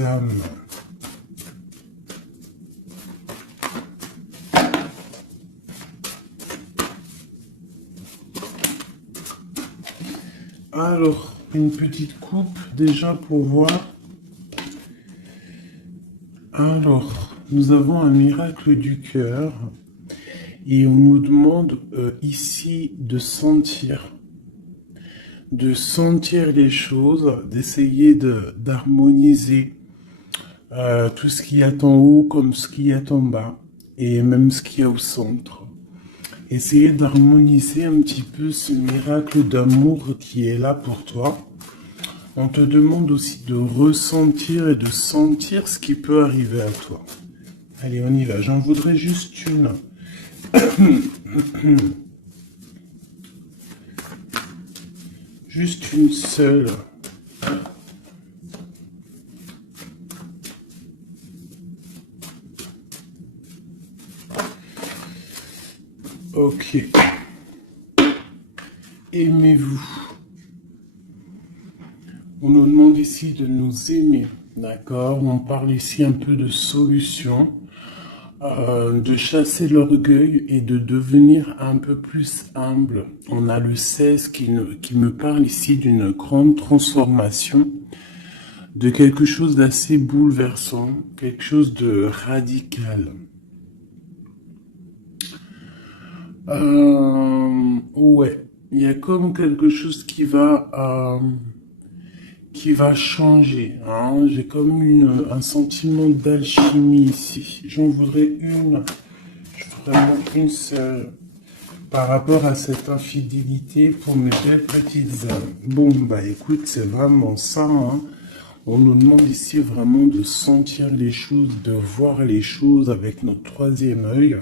âmes. Alors, une petite coupe déjà pour voir. Alors, nous avons un miracle du cœur et on nous demande ici de sentir les choses, d'essayer d'harmoniser tout ce qu'il y a en haut comme ce qu'il y a en bas et même ce qu'il y a au centre. Essayer d'harmoniser un petit peu ce miracle d'amour qui est là pour toi. On te demande aussi de ressentir et de sentir ce qui peut arriver à toi. Allez, on y va. J'en voudrais juste une. Juste une seule. Ok. Aimez-vous. On nous demande ici de nous aimer, d'accord? On parle ici un peu de solution, de chasser l'orgueil et de devenir un peu plus humble. On a le 16 qui me parle ici d'une grande transformation, de quelque chose d'assez bouleversant, quelque chose de radical. Ouais, il y a comme quelque chose qui va changer. Hein. J'ai comme un sentiment d'alchimie ici. J'en voudrais vraiment une seule, par rapport à cette infidélité pour mes belles petites âmes. Bon, bah écoute, c'est vraiment ça. Hein. On nous demande ici vraiment de sentir les choses, de voir les choses avec notre troisième œil.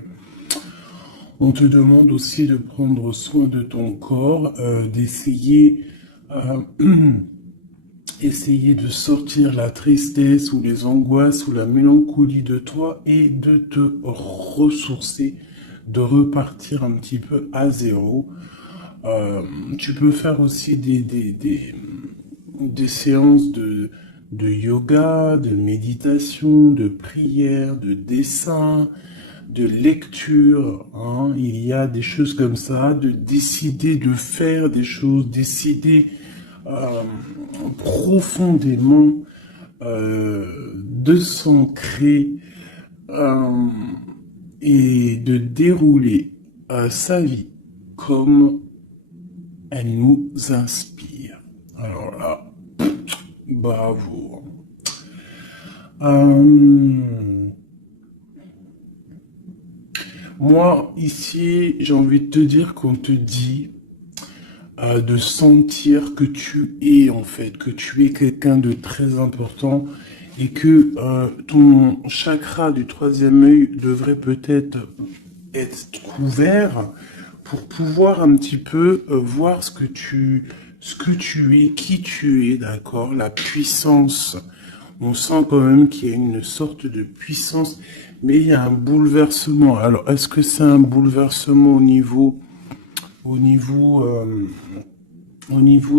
On te demande aussi de prendre soin de ton corps, d'essayer essayer de sortir la tristesse ou les angoisses ou la mélancolie de toi et de te ressourcer, de repartir un petit peu à zéro. Tu peux faire aussi des séances de yoga, de méditation, de prière, de dessin, de lecture, hein. Il y a des choses comme ça, de décider de faire des choses, décider profondément de s'ancrer et de dérouler sa vie comme elle nous inspire. Alors là, bravo. Moi, ici, j'ai envie de te dire qu'on te dit de sentir que tu es, en fait, que tu es quelqu'un de très important et que ton chakra du troisième œil devrait peut-être être couvert pour pouvoir un petit peu voir ce que tu es, qui tu es, d'accord, la puissance. On sent quand même qu'il y a une sorte de puissance, mais il y a un bouleversement. Alors, est-ce que c'est un bouleversement au niveau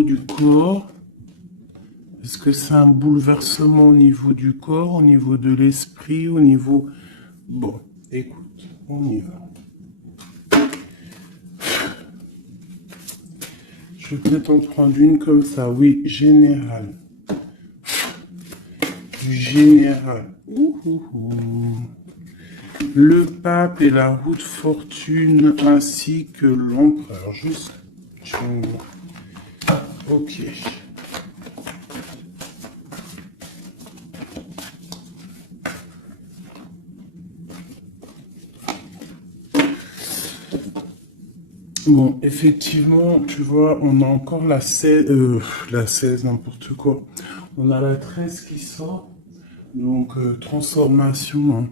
du corps? Est-ce que c'est un bouleversement au niveau du corps, au niveau de l'esprit, au niveau... Bon, écoute, on y va. Je vais peut-être en prendre une comme ça, oui, général. Du général. Le pape et la roue de fortune ainsi que l'empereur. Juste. Ok. Bon, effectivement, tu vois, on a encore la 16, n'importe quoi. On a la 13 qui sort. Donc, transformation, hein.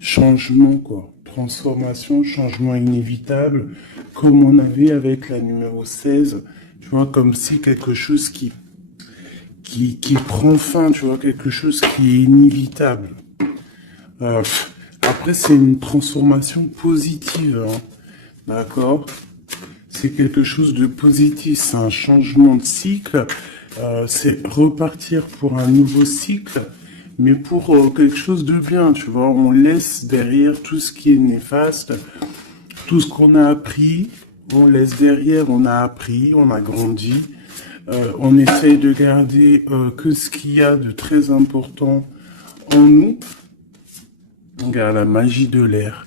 Changement, quoi. Transformation, changement inévitable, comme on avait avec la numéro 16, tu vois, comme si quelque chose qui prend fin, tu vois, quelque chose qui est inévitable. Après, c'est une transformation positive, hein. D'accord? C'est quelque chose de positif, c'est un changement de cycle, c'est repartir pour un nouveau cycle, mais pour quelque chose de bien, tu vois. On laisse derrière tout ce qui est néfaste, tout ce qu'on a appris, on laisse derrière, on a appris, on a grandi. On essaye de garder que ce qu'il y a de très important en nous. On garde la magie de l'air.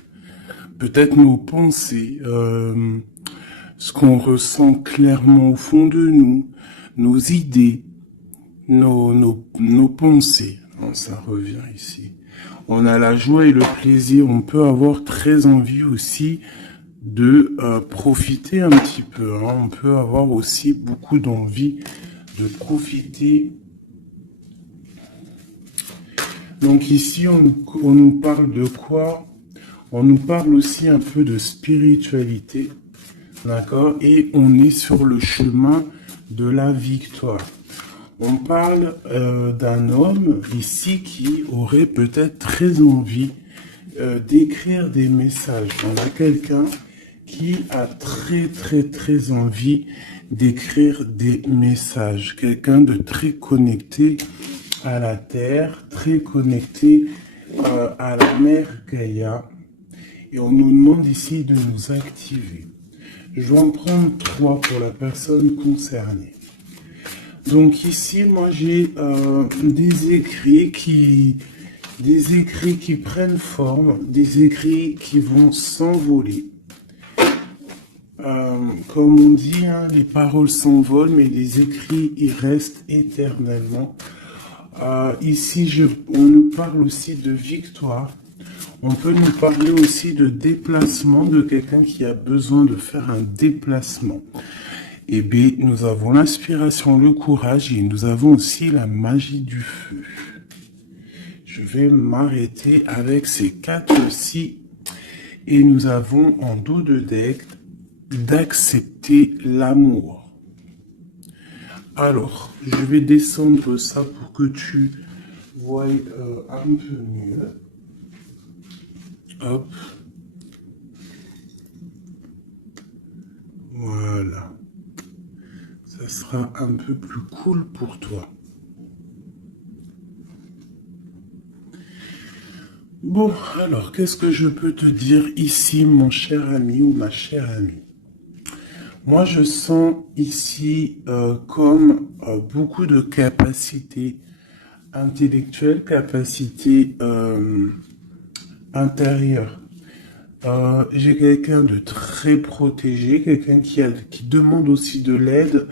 Peut-être nos pensées, ce qu'on ressent clairement au fond de nous, nos idées, nos pensées. Bon, ça revient ici. On a la joie et le plaisir. On peut avoir très envie aussi de profiter un petit peu. Hein. On peut avoir aussi beaucoup d'envie de profiter. Donc ici, on nous parle de quoi? On nous parle aussi un peu de spiritualité. D'accord? Et on est sur le chemin de la victoire. On parle d'un homme ici qui aurait peut-être très envie d'écrire des messages. On a quelqu'un qui a très envie d'écrire des messages. Quelqu'un de très connecté à la terre, très connecté à la mère Gaïa. Et on nous demande ici de nous activer. Je vais en prendre 3 pour la personne concernée. Donc ici, moi j'ai des écrits qui prennent forme, des écrits qui vont s'envoler. Comme on dit, hein, les paroles s'envolent, mais les écrits, ils restent éternellement. Ici, on nous parle aussi de victoire. On peut nous parler aussi de déplacement, de quelqu'un qui a besoin de faire un déplacement. Eh bien, nous avons l'inspiration, le courage et nous avons aussi la magie du feu. Je vais m'arrêter avec ces 4-ci. Et nous avons en dos de deck d'accepter l'amour. Alors, je vais descendre ça pour que tu voies un peu mieux. Hop. Voilà. Ça sera un peu plus cool pour toi. Bon, alors, qu'est-ce que je peux te dire ici, mon cher ami ou ma chère amie? Moi, je sens ici comme beaucoup de capacités intellectuelles, capacités intérieures. J'ai quelqu'un de très protégé, quelqu'un qui demande aussi de l'aide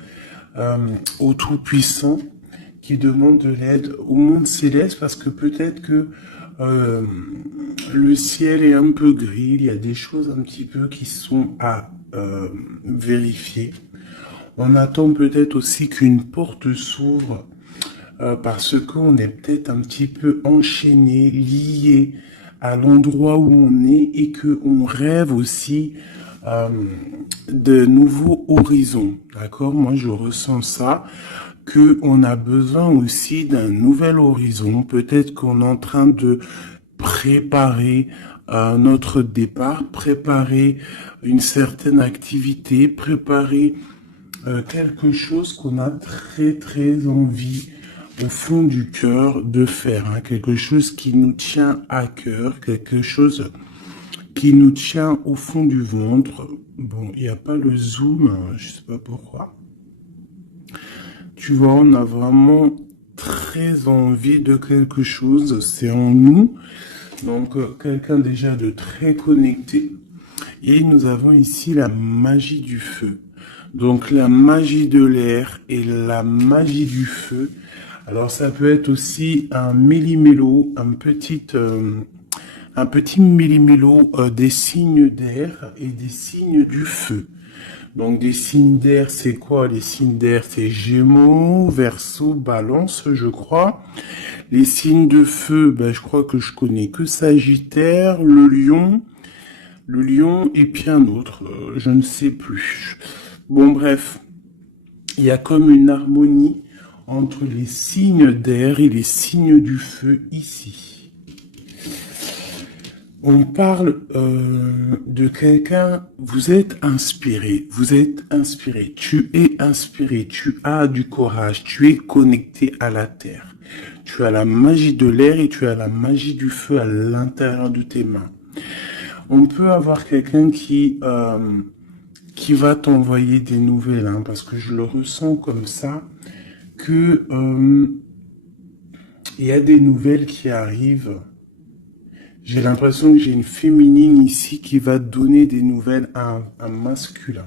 au Tout-Puissant, qui demande de l'aide au monde céleste, parce que peut-être que le ciel est un peu gris, il y a des choses un petit peu qui sont à vérifier. On attend peut-être aussi qu'une porte s'ouvre parce qu'on est peut-être un petit peu enchaîné, lié à l'endroit où on est et qu'on rêve aussi de nouveaux horizons. D'accord? Moi, je ressens ça, qu'on a besoin aussi d'un nouvel horizon. Peut-être qu'on est en train de préparer notre départ, préparer une certaine activité, préparer quelque chose qu'on a très envie au fond du cœur de faire, hein, quelque chose qui nous tient à cœur, quelque chose qui nous tient au fond du ventre. Bon, il n'y a pas le zoom, je sais pas pourquoi. Tu vois, on a vraiment très envie de quelque chose, c'est en nous. Donc, quelqu'un déjà de très connecté. Et nous avons ici la magie du feu. Donc, la magie de l'air et la magie du feu. Alors, ça peut être aussi un méli-mélo, un petit méli-mélo des signes d'air et des signes du feu. Donc, des signes d'air, c'est quoi? Les signes d'air, c'est Gémeaux, Verseau, Balance, je crois. Les signes de feu, ben, je crois que je connais que Sagittaire, le lion et puis un autre, je ne sais plus. Bon, bref, il y a comme une harmonie entre les signes d'air et les signes du feu ici. On parle de quelqu'un, vous êtes inspiré, tu es inspiré, tu as du courage, tu es connecté à la terre. Tu as la magie de l'air et tu as la magie du feu à l'intérieur de tes mains. On peut avoir quelqu'un qui va t'envoyer des nouvelles, hein, parce que je le ressens comme ça, que il y a des nouvelles qui arrivent. J'ai l'impression que j'ai une féminine ici qui va donner des nouvelles à un masculin.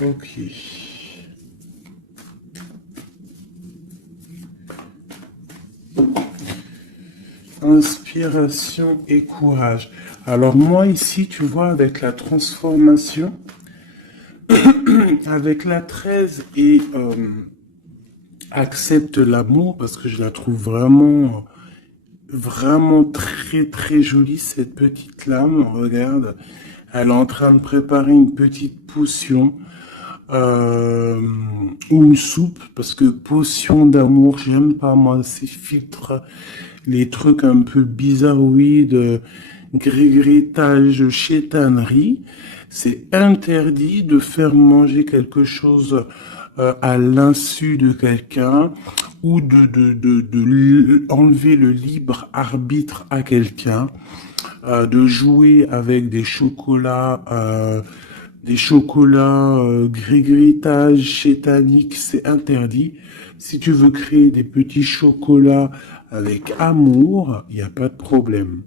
Ok. Inspiration et courage. Alors moi ici, tu vois, avec la transformation, avec la 13 et accepte l'amour, parce que je la trouve vraiment, vraiment très très jolie, cette petite lame. Regarde, elle est en train de préparer une petite potion. Ou une soupe, parce que potion d'amour, j'aime pas moi ces filtres, les trucs un peu bizarroïdes, grégritage, chétanerie. C'est interdit de faire manger quelque chose à l'insu de quelqu'un ou de enlever le libre arbitre à quelqu'un, de jouer avec des chocolats grégritage chétanique, c'est interdit. Si tu veux créer des petits chocolats avec amour, il n'y a pas de problème.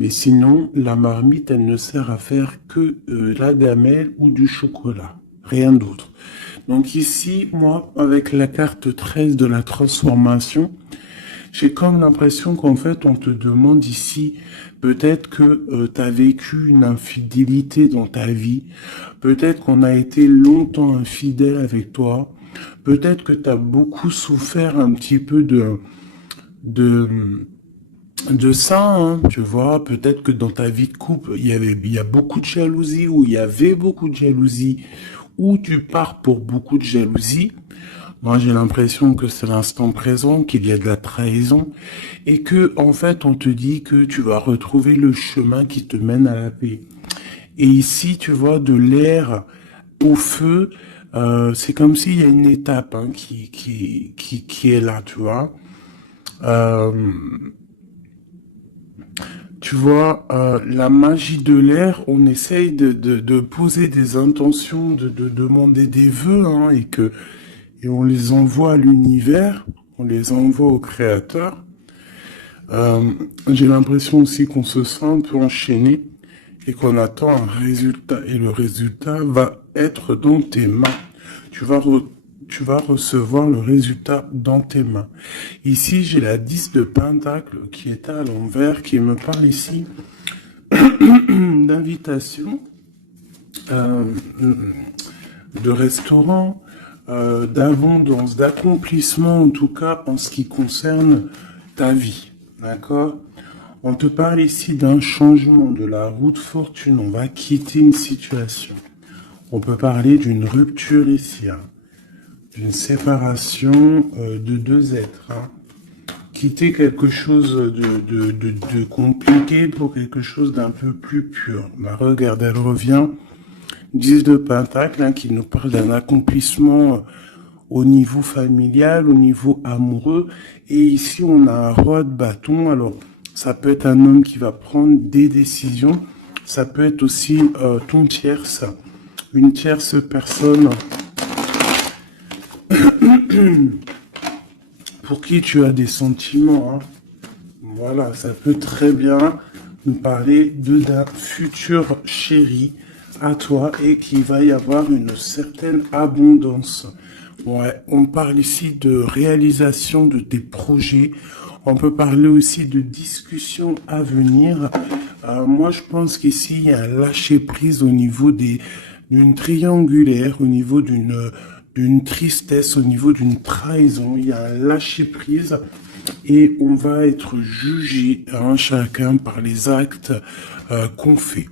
Mais sinon, la marmite, elle ne sert à faire que la gamelle ou du chocolat. Rien d'autre. Donc ici, moi, avec la carte 13 de la transformation, j'ai comme l'impression qu'en fait, on te demande ici, peut-être que tu as vécu une infidélité dans ta vie, peut-être qu'on a été longtemps infidèle avec toi, peut-être que tu as beaucoup souffert un petit peu de, de ça, hein, tu vois, peut-être que dans ta vie de couple, il y a beaucoup de jalousie, ou il y avait beaucoup de jalousie, ou tu pars pour beaucoup de jalousie. Moi, j'ai l'impression que c'est l'instant présent, qu'il y a de la trahison, et que, en fait, on te dit que tu vas retrouver le chemin qui te mène à la paix. Et ici, tu vois, de l'air au feu, c'est comme s'il y a une étape, hein, qui est là, tu vois. Euh, Tu vois, la magie de l'air, on essaye de poser des intentions, de demander des vœux, hein, et on les envoie à l'univers, on les envoie au créateur. J'ai l'impression aussi qu'on se sent un peu enchaîné et qu'on attend un résultat. Et le résultat va être dans tes mains. Tu vas recevoir le résultat dans tes mains. Ici, j'ai la 10 de Pentacle qui est à l'envers, qui me parle ici d'invitation, de restaurant, d'abondance, d'accomplissement, en tout cas en ce qui concerne ta vie. D'accord? On te parle ici d'un changement de la route fortune. On va quitter une situation. On peut parler d'une rupture ici, hein, d'une séparation de deux êtres. Hein. Quitter quelque chose de compliqué pour quelque chose d'un peu plus pur. Bah, regarde, elle revient. 10 de Pentacle, hein, qui nous parle d'un accomplissement au niveau familial, au niveau amoureux. Et ici, on a un roi de bâton. Alors, ça peut être un homme qui va prendre des décisions. Ça peut être aussi ton tierce, une tierce personne pour qui tu as des sentiments. Hein. Voilà, ça peut très bien nous parler d'un futur chéri à toi et qu'il va y avoir une certaine abondance. Ouais, on parle ici de réalisation de tes projets. On peut parler aussi de discussions à venir. Moi, je pense qu'ici, il y a un lâcher-prise au niveau d'une triangulaire, au niveau d'une tristesse, au niveau d'une trahison. Il y a un lâcher-prise et on va être jugé, hein, chacun par les actes qu'on fait.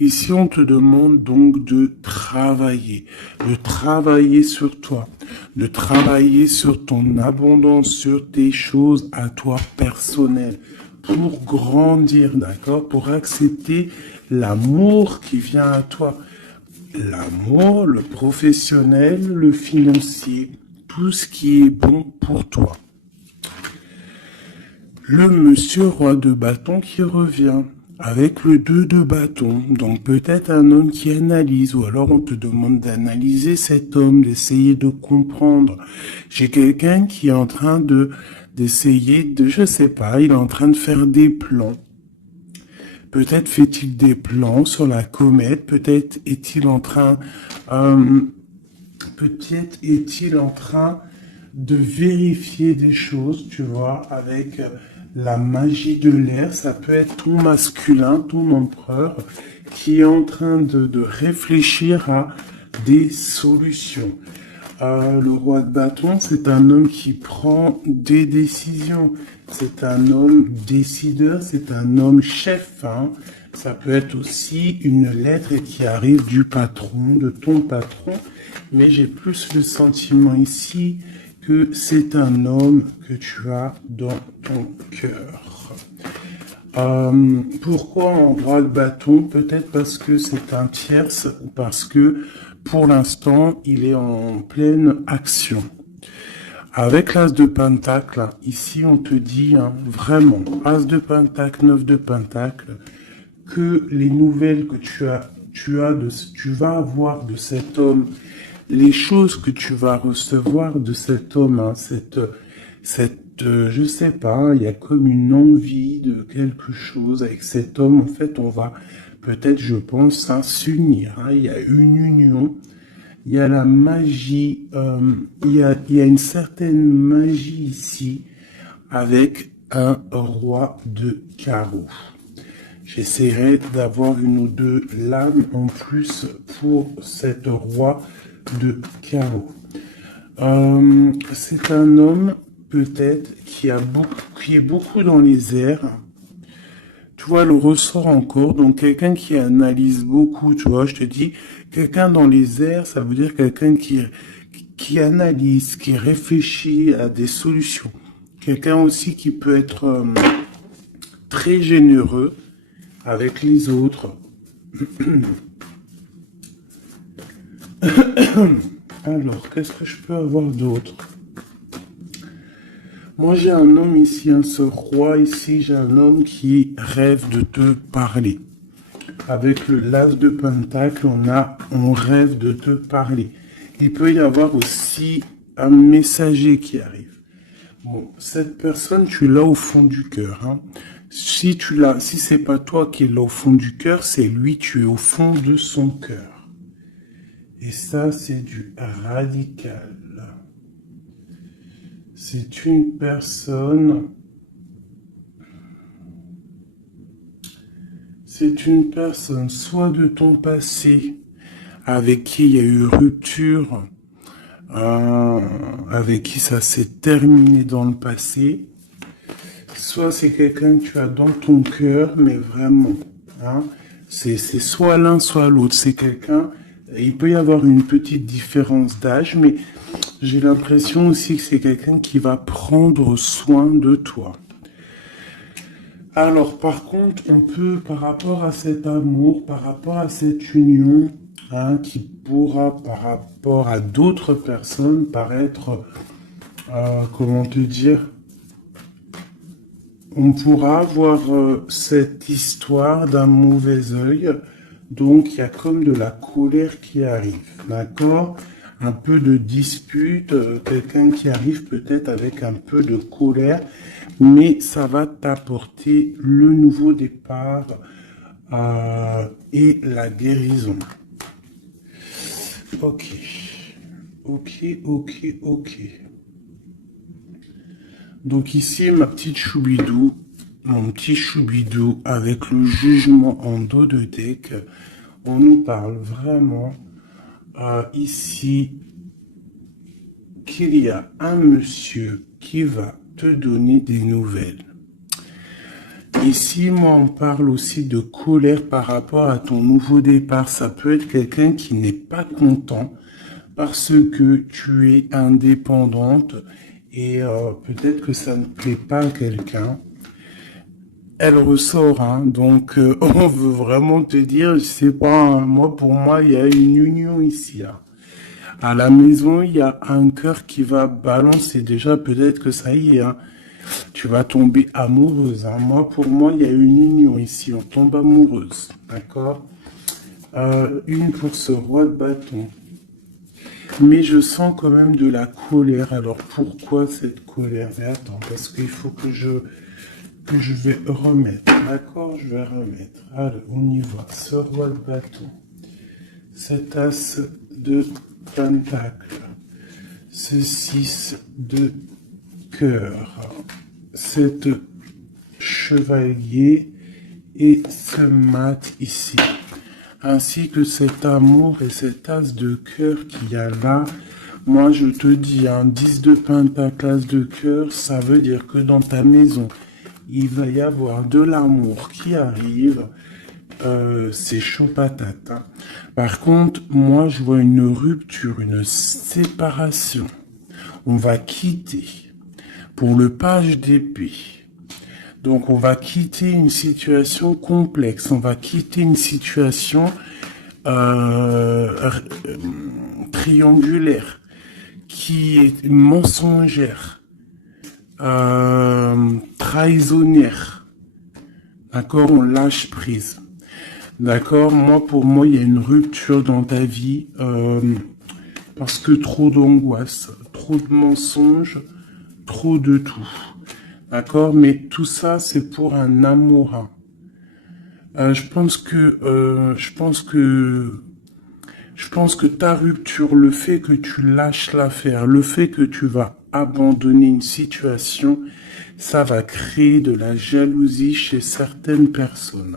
Ici, on te demande donc de travailler sur toi, de travailler sur ton abondance, sur tes choses à toi personnelles, pour grandir, d'accord, pour accepter l'amour qui vient à toi. l'amour, le professionnel, le financier, tout ce qui est bon pour toi. Le monsieur roi de bâton qui revient avec le 2 de bâton, donc peut-être un homme qui analyse, ou alors on te demande d'analyser cet homme, d'essayer de comprendre. J'ai quelqu'un qui est en train d'essayer de, je sais pas, il est en train de faire des plans. Peut-être fait-il des plans sur la comète, peut-être est-il en train, peut-être est-il en train de vérifier des choses, tu vois, avec la magie de l'air. Ça peut être ton masculin, ton empereur, qui est en train de réfléchir à des solutions. Le roi de bâton, c'est un homme qui prend des décisions. C'est un homme décideur, c'est un homme chef. Hein. Ça peut être aussi une lettre qui arrive du patron, de ton patron. Mais j'ai plus le sentiment ici que c'est un homme que tu as dans ton cœur. Pourquoi en roi de bâton? Peut-être parce que c'est un tierce, ou parce que pour l'instant, il est en pleine action. Avec l'as de pentacle, ici on te dit hein, vraiment, as de pentacle, 9 de pentacle, que les nouvelles que tu vas avoir de cet homme, les choses que tu vas recevoir de cet homme, hein, je sais pas, il y a comme une envie de quelque chose avec cet homme. En fait, on va peut-être, je pense, hein, s'unir. Hein, il y a une union, il y a la magie, il y a une certaine magie ici avec un roi de carreau. J'essaierai d'avoir une ou deux lames en plus pour cet roi de carreau. C'est un homme peut-être qui est beaucoup dans les airs. Tu vois, le ressort encore. Donc quelqu'un qui analyse beaucoup, tu vois, je te dis, quelqu'un dans les airs, ça veut dire quelqu'un qui analyse, qui réfléchit à des solutions. Quelqu'un aussi qui peut être très généreux avec les autres. Alors, qu'est-ce que je peux avoir d'autre? Moi, j'ai un homme ici, hein, ce roi ici, j'ai un homme qui rêve de te parler. Avec le l'as de pentacle, on rêve de te parler. Il peut y avoir aussi un messager qui arrive. Bon, cette personne, tu l'as au fond du cœur. Hein. Si c'est pas toi qui es là au fond du cœur, c'est lui, tu es au fond de son cœur. Et ça, c'est du radical. C'est une personne soit de ton passé, avec qui il y a eu rupture, avec qui ça s'est terminé dans le passé, soit c'est quelqu'un que tu as dans ton cœur, mais vraiment, hein, c'est soit l'un, soit l'autre, c'est quelqu'un, il peut y avoir une petite différence d'âge, mais j'ai l'impression aussi que c'est quelqu'un qui va prendre soin de toi. Alors, par contre, on peut, par rapport à cet amour, par rapport à cette union, hein, qui pourra, par rapport à d'autres personnes, paraître, comment te dire, on pourra avoir cette histoire d'un mauvais œil. Donc, il y a comme de la colère qui arrive, d'accord? Un peu de dispute, quelqu'un qui arrive peut-être avec un peu de colère, mais ça va t'apporter le nouveau départ et la guérison. Ok, ok, ok, ok. Donc ici, ma petite choubidou, mon petit choubidou avec le jugement en dos de deck, on nous parle vraiment ici qu'il y a un monsieur qui va te donner des nouvelles. Ici, moi, on parle aussi de colère par rapport à ton nouveau départ. Ça peut être quelqu'un qui n'est pas content parce que tu es indépendante et peut-être que ça ne plaît pas à quelqu'un. elle ressort, hein. Donc, on veut vraiment te dire, je sais pas, hein, moi, pour moi, il y a une union ici, hein. À la maison, il y a un cœur qui va balancer. Déjà, peut-être que ça y est, hein. Tu vas tomber amoureuse, hein. Moi, pour moi, il y a une union ici. On tombe amoureuse. D'accord? Une pour ce roi de bâton. Mais je sens quand même de la colère. Alors, pourquoi cette colère? Mais attends, parce qu'il faut que je vais remettre. D'accord? Je vais remettre. Allez, on y va. Ce roi de bâton. Cet as de pentacle. Ce 6 de cœur. Cet chevalier et ce mat ici. Ainsi que cet amour et cet as de cœur qu'il y a là. Moi, je te dis, un 10 de pentacle, as de cœur, ça veut dire que dans ta maison, il va y avoir de l'amour qui arrive. C'est chaud patate, hein. Par contre, moi, je vois une rupture, une séparation. On va quitter pour le page d'épée. Donc, on va quitter une situation complexe. On va quitter une situation triangulaire qui est mensongère, trahisonnière. D'accord? On lâche prise. D'accord? Moi, pour moi, il y a une rupture dans ta vie parce que trop d'angoisse, trop de mensonges, trop de tout. D'accord? Mais tout ça, c'est pour un amour. Je pense que ta rupture, le fait que tu lâches l'affaire, le fait que tu vas abandonner une situation, ça va créer de la jalousie chez certaines personnes.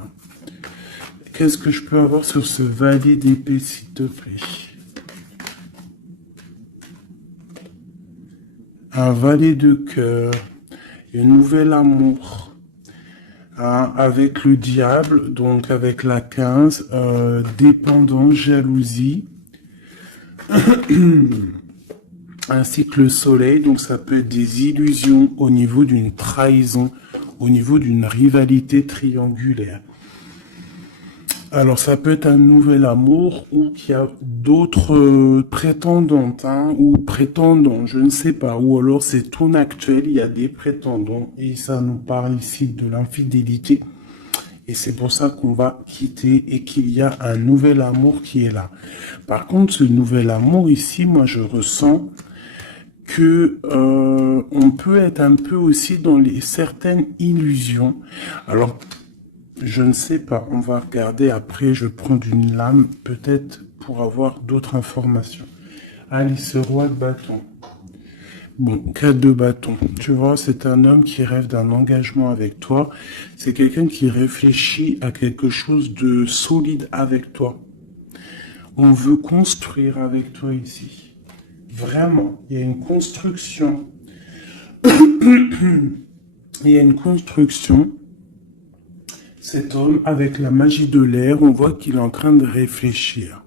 Qu'est-ce que je peux avoir sur ce valet d'épée, s'il te plaît? Un valet de cœur, un nouvel amour, hein, avec le diable, donc avec la 15, dépendance, jalousie, ainsi que le soleil, donc ça peut être des illusions au niveau d'une trahison, au niveau d'une rivalité triangulaire. Alors, ça peut être un nouvel amour ou qu'il y a d'autres prétendantes, hein, ou prétendants, je ne sais pas. Ou alors, c'est ton actuel, il y a des prétendants. Et ça nous parle ici de l'infidélité. Et c'est pour ça qu'on va quitter et qu'il y a un nouvel amour qui est là. Par contre, ce nouvel amour ici, moi, je ressens que on peut être un peu aussi dans certaines illusions. Alors, je ne sais pas, on va regarder après, je prends une lame, peut-être pour avoir d'autres informations. Allez, ce roi de bâton. Bon, 4 de bâton. Tu vois, c'est un homme qui rêve d'un engagement avec toi. C'est quelqu'un qui réfléchit à quelque chose de solide avec toi. On veut construire avec toi ici. Vraiment, il y a une construction. Il y a une construction. Cet homme, avec la magie de l'air, on voit qu'il est en train de réfléchir.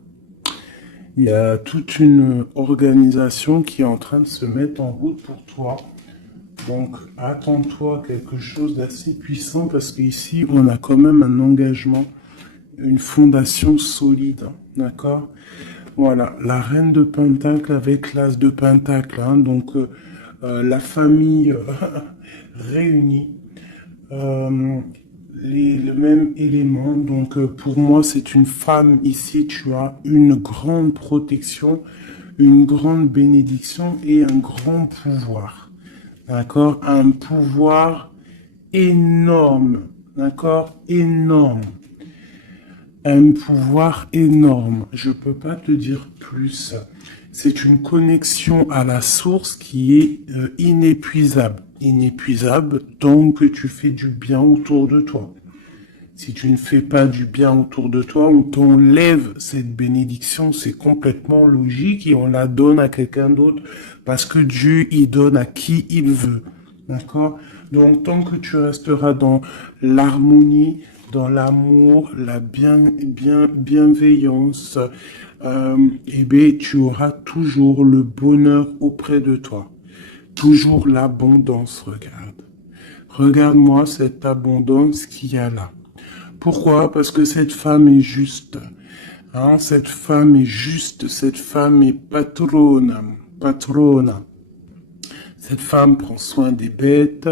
Il y a toute une organisation qui est en train de se mettre en route pour toi. Donc, attends-toi à quelque chose d'assez puissant parce qu'ici, on a quand même un engagement, une fondation solide. D'accord? Voilà, la reine de Pentacle avec l'as de Pentacle. Hein, donc, la famille réunie. Le même élément. Donc, pour moi, c'est une femme ici. Tu as une grande protection, une grande bénédiction et un grand pouvoir. D'accord? Un pouvoir énorme. D'accord? Énorme. Un pouvoir énorme. Je peux pas te dire plus. C'est une connexion à la source qui est inépuisable. Inépuisable, donc que tu fais du bien autour de toi. Si tu ne fais pas du bien autour de toi, on t'enlève cette bénédiction, c'est complètement logique et on la donne à quelqu'un d'autre parce que Dieu, il donne à qui il veut. D'accord? Donc, tant que tu resteras dans l'harmonie, dans l'amour, la bienveillance, eh bien, tu auras toujours le bonheur auprès de toi. Toujours l'abondance, regarde. Regarde-moi cette abondance qu'il y a là. Pourquoi? Parce que cette femme est juste. Hein, cette femme est juste, cette femme est patrona. Cette femme prend soin des bêtes.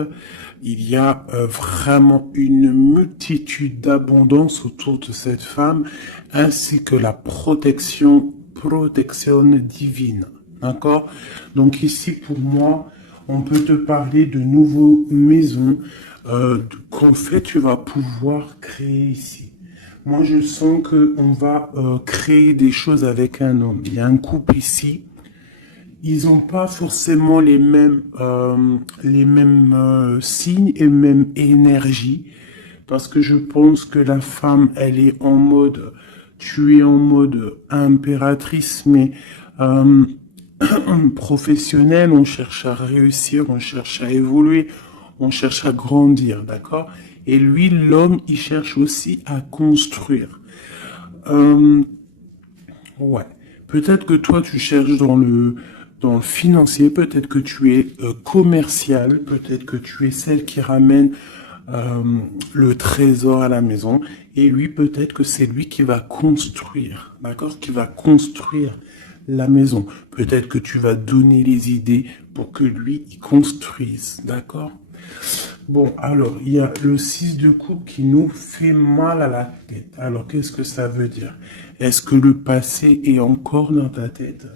Il y a vraiment une multitude d'abondance autour de cette femme, ainsi que la protection divine. D'accord? Donc ici, pour moi, on peut te parler de nouveaux maisons qu'en fait, tu vas pouvoir créer ici. Moi, je sens qu'on va créer des choses avec un homme. Il y a un couple ici. Ils n'ont pas forcément les mêmes signes et même énergie. Parce que je pense que la femme, elle est en mode, tu es en mode impératrice, mais euh, professionnelle. On cherche à réussir, on cherche à évoluer, on cherche à grandir, d'accord? Et lui, l'homme, il cherche aussi à construire. Euh, ouais. Peut-être que toi, tu cherches dans le financier, peut-être que tu es commercial, peut-être que tu es celle qui ramène euh, le trésor à la maison. Et lui, peut-être que c'est lui qui va construire, d'accord? Qui va construire la maison. Peut-être que tu vas donner les idées pour que lui, il construise, d'accord? Bon, alors, il y a le 6 de coupe qui nous fait mal à la tête. Alors, qu'est-ce que ça veut dire? Est-ce que le passé est encore dans ta tête?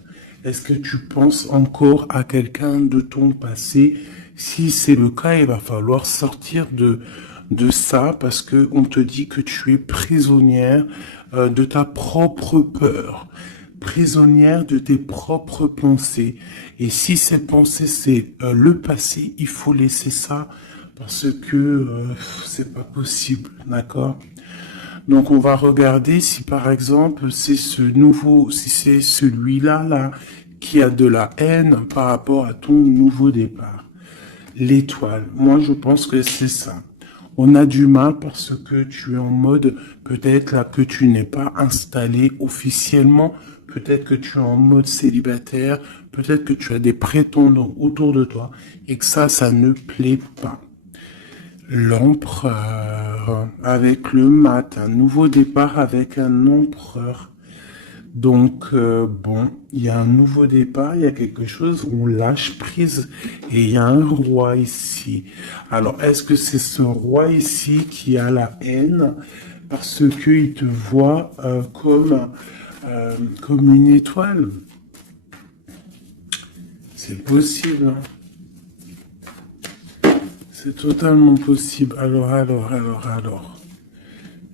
Est-ce que tu penses encore à quelqu'un de ton passé? Si c'est le cas, il va falloir sortir de ça parce que on te dit que tu es prisonnière de ta propre peur, prisonnière de tes propres pensées. Et si ces pensées, c'est le passé, il faut laisser ça parce que c'est pas possible, d'accord? Donc on va regarder si par exemple c'est si c'est celui-là là qui a de la haine par rapport à ton nouveau départ. L'étoile, moi je pense que c'est ça. On a du mal parce que tu es en mode peut-être là que tu n'es pas installé officiellement, peut-être que tu es en mode célibataire, peut-être que tu as des prétendants autour de toi et que ça ne plaît pas. L'empereur avec le mat, un nouveau départ avec un empereur. Donc bon, il y a un nouveau départ, il y a quelque chose, on lâche prise et il y a un roi ici. Alors est-ce que c'est ce roi ici qui a la haine parce qu'il te voit comme une étoile? C'est possible, hein. C'est totalement possible. Alors.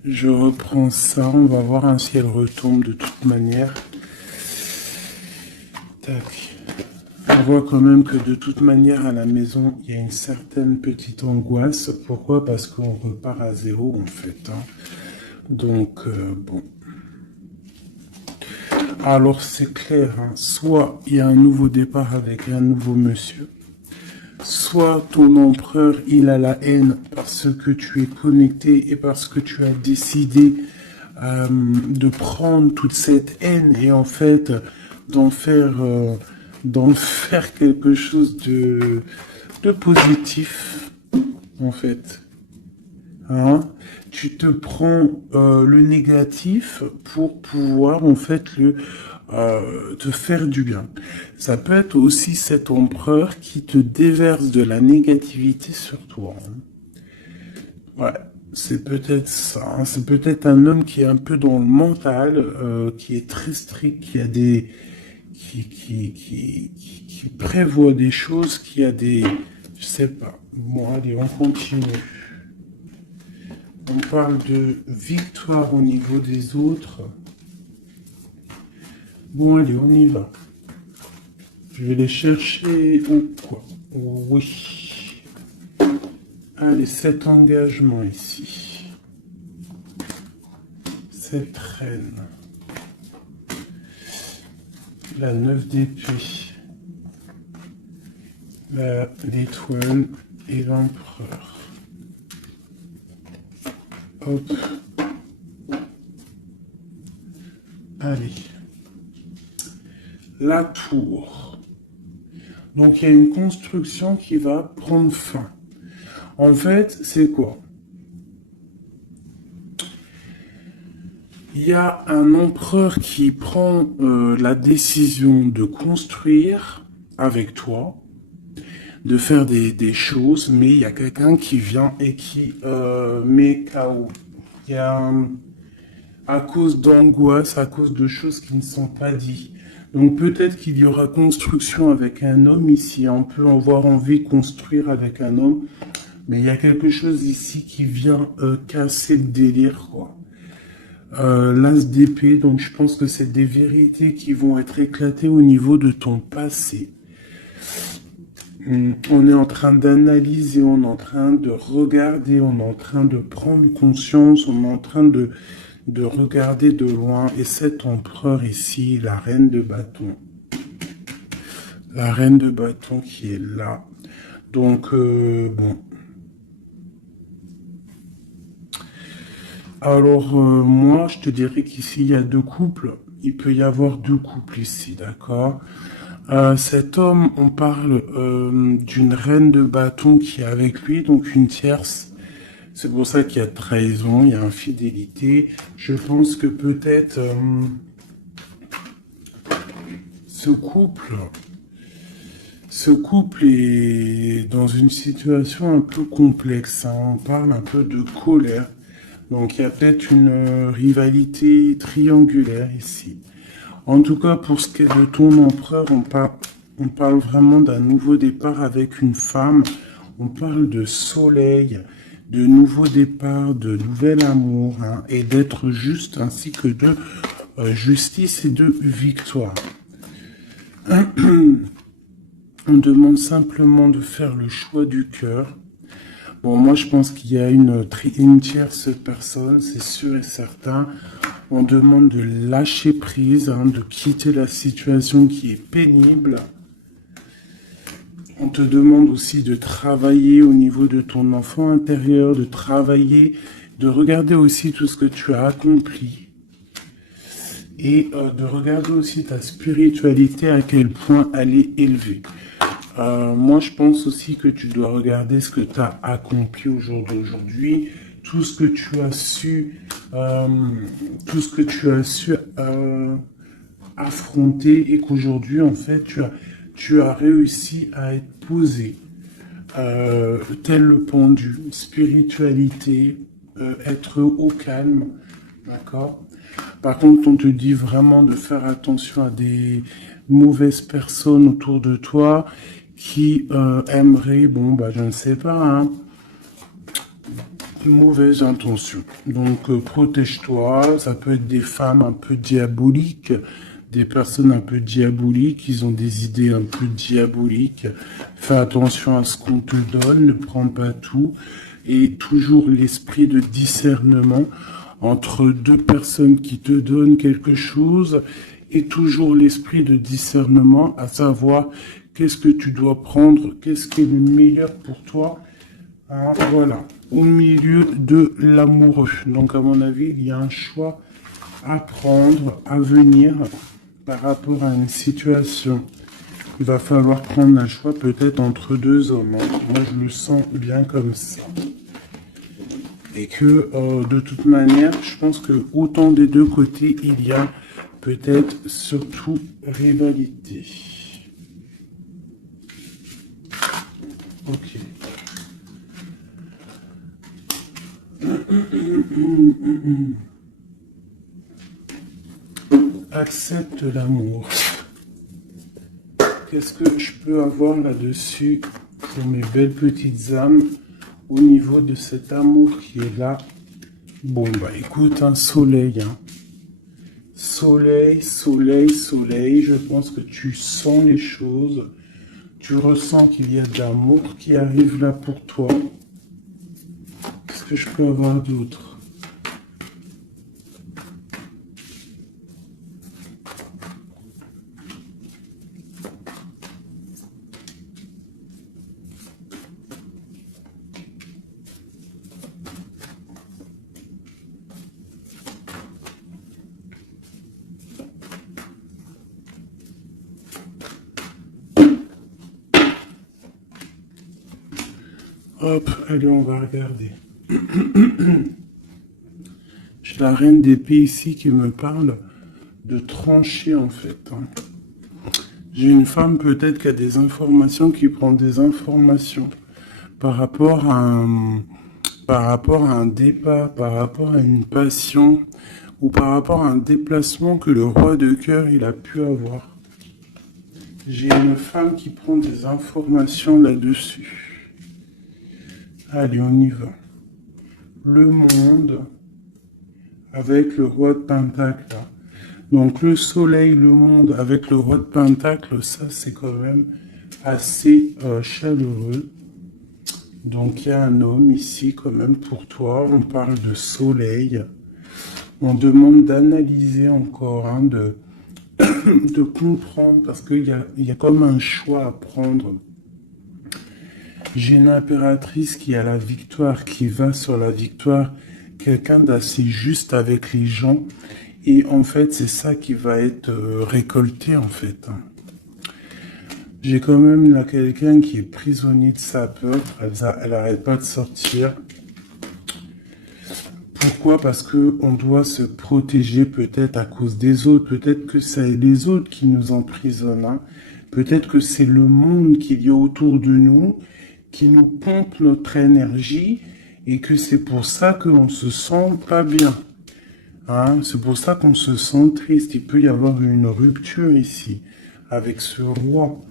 Je reprends ça, on va voir si elle retombe de toute manière. Tac. On voit quand même que de toute manière à la maison, il y a une certaine petite angoisse. Pourquoi? Parce qu'on repart à zéro en fait, hein. Donc, bon. Alors c'est clair, hein. Soit il y a un nouveau départ avec un nouveau monsieur, soit ton empereur, il a la haine parce que tu es connecté et parce que tu as décidé de prendre toute cette haine et en fait d'en faire, d'en faire quelque chose de positif, en fait. Hein? Tu te prends le négatif pour pouvoir en fait te faire du bien. Ça peut être aussi cet empereur qui te déverse de la négativité sur toi, hein. Ouais, c'est peut-être ça, hein. C'est peut-être un homme qui est un peu dans le mental, qui est très strict, qui a des, qui prévoit des choses, qui a des, je sais pas. Bon, allez, on continue. On parle de victoire au niveau des autres. Bon, allez, on y va. Je vais les chercher ou quoi? Oui. Allez, cet engagement ici. Cette reine. La 9 d'épée. L'étoile et l'empereur. Hop. Allez. La tour. Donc il y a une construction qui va prendre fin. En fait, c'est quoi? Il y a un empereur qui prend la décision de construire avec toi, de faire des choses, mais il y a quelqu'un qui vient et qui met KO. Il y a à cause d'angoisse, à cause de choses qui ne sont pas dites. Donc peut-être qu'il y aura construction avec un homme ici. On peut avoir envie de construire avec un homme, mais il y a quelque chose ici qui vient casser le délire, quoi. L'as d'épée, donc je pense que c'est des vérités qui vont être éclatées au niveau de ton passé. On est en train d'analyser, on est en train de regarder, on est en train de prendre conscience, on est en train de regarder de loin. Et cet empereur ici, la reine de bâton. La reine de bâton qui est là. Donc, bon. Alors, moi, je te dirais qu'ici, il y a deux couples. Il peut y avoir deux couples ici, d'accord? Cet homme, on parle d'une reine de bâton qui est avec lui, donc une tierce. C'est pour ça qu'il y a trahison, il y a infidélité. Je pense que peut-être ce couple est dans une situation un peu complexe, hein. On parle un peu de colère. Donc il y a peut-être une rivalité triangulaire ici. En tout cas, pour ce qui est de ton empereur, on parle vraiment d'un nouveau départ avec une femme. On parle de soleil, de nouveau départ, de nouvel amour, hein, et d'être juste, ainsi que de justice et de victoire. On demande simplement de faire le choix du cœur. Bon, moi, je pense qu'il y a une tierce personne, c'est sûr et certain. On demande de lâcher prise, hein, de quitter la situation qui est pénible. On te demande aussi de travailler au niveau de ton enfant intérieur, de travailler, de regarder aussi tout ce que tu as accompli. Et de regarder aussi ta spiritualité, à quel point elle est élevée. Moi, je pense aussi que tu dois regarder ce que tu as accompli au jour d'aujourd'hui, tout ce que tu as su, affronter, et qu'aujourd'hui, en fait, tu as réussi à être posé, tel le pendu, spiritualité, être au calme, d'accord? Par contre, on te dit vraiment de faire attention à des mauvaises personnes autour de toi qui aimeraient, bon, bah, je ne sais pas, hein, mauvaise intention. Donc, protège-toi. Ça peut être des femmes un peu diaboliques, des personnes un peu diaboliques, ils ont des idées un peu diaboliques. Fais attention à ce qu'on te donne, ne prends pas tout. Et toujours l'esprit de discernement entre deux personnes qui te donnent quelque chose, et toujours l'esprit de discernement, à savoir qu'est-ce que tu dois prendre, qu'est-ce qui est le meilleur pour toi. Hein, voilà, au milieu de l'amoureux. Donc à mon avis, il y a un choix à prendre, à venir par rapport à une situation. Il va falloir prendre un choix peut-être entre deux hommes, hein. Moi, je le sens bien comme ça. Et que de toute manière, je pense que autant des deux côtés, il y a peut-être surtout rivalité. Ok. Accepte l'amour. Qu'est-ce que je peux avoir là-dessus pour mes belles petites âmes au niveau de cet amour qui est là? Bon, bah écoute, un soleil, hein. Soleil, soleil, soleil. Je pense que tu sens les choses. Tu ressens qu'il y a de l'amour qui arrive là pour toi. Qu'est-ce que je peux avoir d'autre? Hop, allez, on va regarder. J'ai la reine d'épée ici qui me parle de trancher en fait. J'ai une femme peut-être qui a des informations, qui prend des informations par rapport à un départ, par rapport à une passion ou par rapport à un déplacement que le roi de cœur il a pu avoir. J'ai une femme qui prend des informations là-dessus. Allez, on y va. Le monde avec le roi de Pentacle. Donc le soleil, le monde avec le roi de Pentacle, ça c'est quand même assez chaleureux. Donc il y a un homme ici quand même pour toi. On parle de soleil. On demande d'analyser encore, hein, de comprendre parce qu'il y a comme un choix à prendre. J'ai une impératrice qui a la victoire, qui va sur la victoire, quelqu'un d'assez juste avec les gens. Et en fait, c'est ça qui va être récolté en fait. J'ai quand même là quelqu'un qui est prisonnier de sa peur. Elle n'arrête pas de sortir. Pourquoi? Parce que on doit se protéger peut-être à cause des autres. Peut-être que c'est les autres qui nous emprisonnent. Hein. Peut-être que c'est le monde qu'il y a autour de nous qui nous pompe notre énergie et que c'est pour ça qu'on se sent pas bien. Hein, c'est pour ça qu'on se sent triste. Il peut y avoir une rupture ici avec ce roi.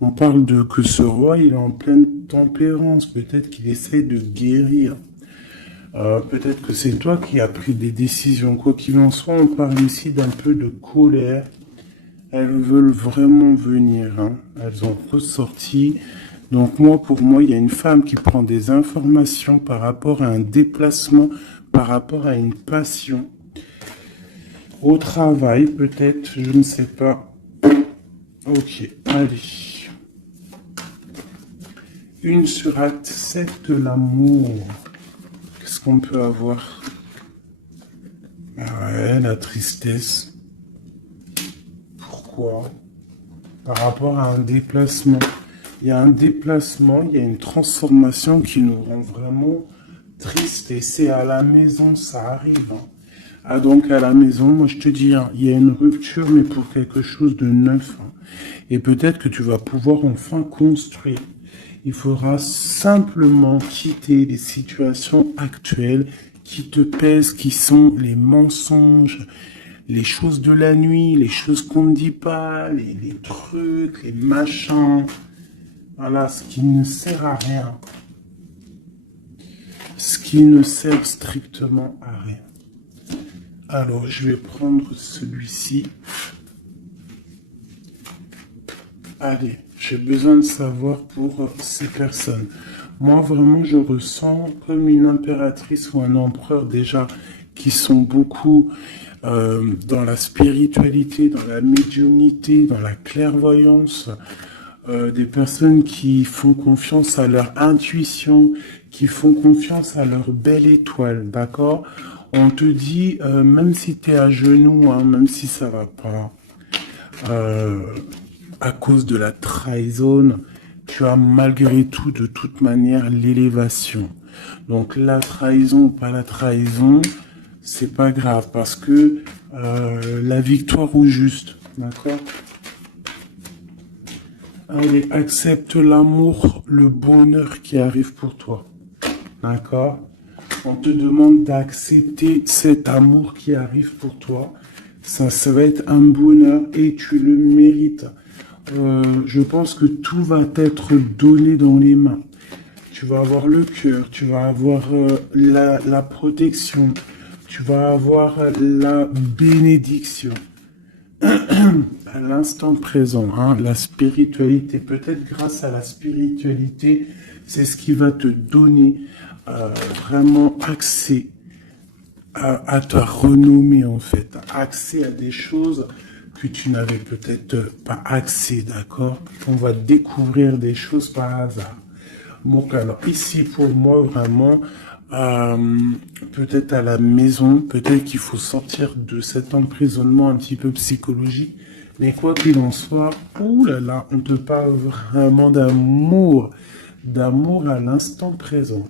On parle de que ce roi, il est en pleine tempérance. Peut-être qu'il essaie de guérir. Peut-être que c'est toi qui as pris des décisions. Quoi qu'il en soit, on parle ici d'un peu de colère. Elles veulent vraiment venir. Hein. Elles ont ressorti. Donc pour moi, il y a une femme qui prend des informations par rapport à un déplacement, par rapport à une passion. Au travail, peut-être, je ne sais pas. Ok, allez. Une sur accepte l'amour. Qu'est-ce qu'on peut avoir? Ouais, la tristesse. Pourquoi? Par rapport à un déplacement. Il y a un déplacement, il y a une transformation qui nous rend vraiment tristes. Et c'est à la maison, ça arrive. Hein. Ah donc à la maison, moi je te dis, hein, il y a une rupture, mais pour quelque chose de neuf. Hein. Et peut-être que tu vas pouvoir enfin construire. Il faudra simplement quitter les situations actuelles qui te pèsent, qui sont les mensonges, les choses de la nuit, les choses qu'on ne dit pas, les trucs, les machins. Voilà, ce qui ne sert à rien. Ce qui ne sert strictement à rien. Alors, je vais prendre celui-ci. Allez, j'ai besoin de savoir pour ces personnes. Moi, vraiment, je ressens comme une impératrice ou un empereur déjà qui sont beaucoup dans la spiritualité, dans la médiumnité, dans la clairvoyance. Des personnes qui font confiance à leur intuition, qui font confiance à leur belle étoile, d'accord? On te dit, même si tu es à genoux, hein, même si ça va pas, à cause de la trahison, tu as malgré tout, de toute manière, l'élévation. Donc la trahison ou pas la trahison, c'est pas grave, parce que la victoire au juste, d'accord? Allez, accepte l'amour, le bonheur qui arrive pour toi. D'accord? On te demande d'accepter cet amour qui arrive pour toi. Ça va être un bonheur et tu le mérites. Je pense que tout va t'être donné dans les mains. Tu vas avoir le cœur, tu vas avoir la protection, tu vas avoir la bénédiction. À l'instant présent, hein, la spiritualité, peut-être grâce à la spiritualité, c'est ce qui va te donner vraiment accès à ta renommée en fait, accès à des choses que tu n'avais peut-être pas accès, d'accord? On va découvrir des choses par hasard. Donc alors ici pour moi vraiment, peut-être à la maison, peut-être qu'il faut sortir de cet emprisonnement un petit peu psychologique, mais quoi qu'il en soit, ouh là là, on te parle vraiment d'amour, d'amour à l'instant présent.